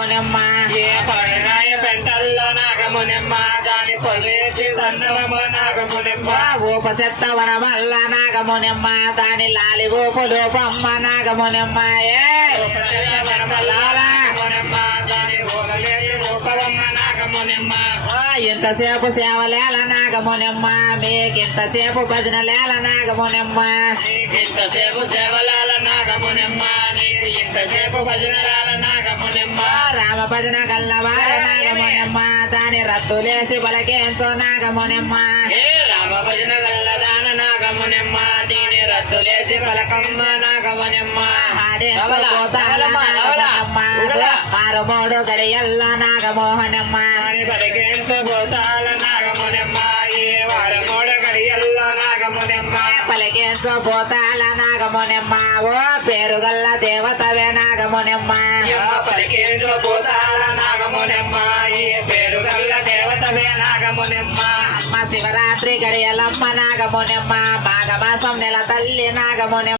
నాగమునమ్మ ఏ పడరాయ పెంటల్లో నాగమునమ్మ దాని పొలేసి దండవము నాగమునమ్మ ఊపసెత్తవన వల్ల నాగమునమ్మ దాని లాలి ఊపు లోపమ్మ నాగమునమ్మ ఏ ఇంతసేపు సేవలేల నాగమునమ్మ మీకింతసేపు భజనలేల నాగమునమ్మ ఇంతసేపు సేవలాల నాగమునమ్మ నీకు ఇంతసేపు భజనలాల నాగమునమ్మ రామ భజన గల్లవార నాగమునమ్మ దాని రద్దులేసి బలకేంచో నాగమునమ్మ ఏ రామ భజన గల్లదాన నాగమునమ్మ దీని రద్దులేసి పలకమ్మ నాగమునమ్మ హాడేంచో పోతాల నాగమునమ్మ ఆరు మూడు గడియల్ల నాగమోహనమ్మ పలికించబోతాల నాగమునమ్మ ఏ వారు మూడు గడియల్లో నాగమునమ్మ పలికించో పోతాల నాగమునమ్మ ఓ పేరుగల్ల దేవతవే నాగమునమ్మ పలికించబోతాల నాగమునమ్మ ఏ పేరు గల్ల దేవతవే నాగమునమ్మ అమ్మ శివరాత్రి గడియలమ్మ నాగమునమ్మ మాఘమాసం నెల తల్లి నాగమునమ్మ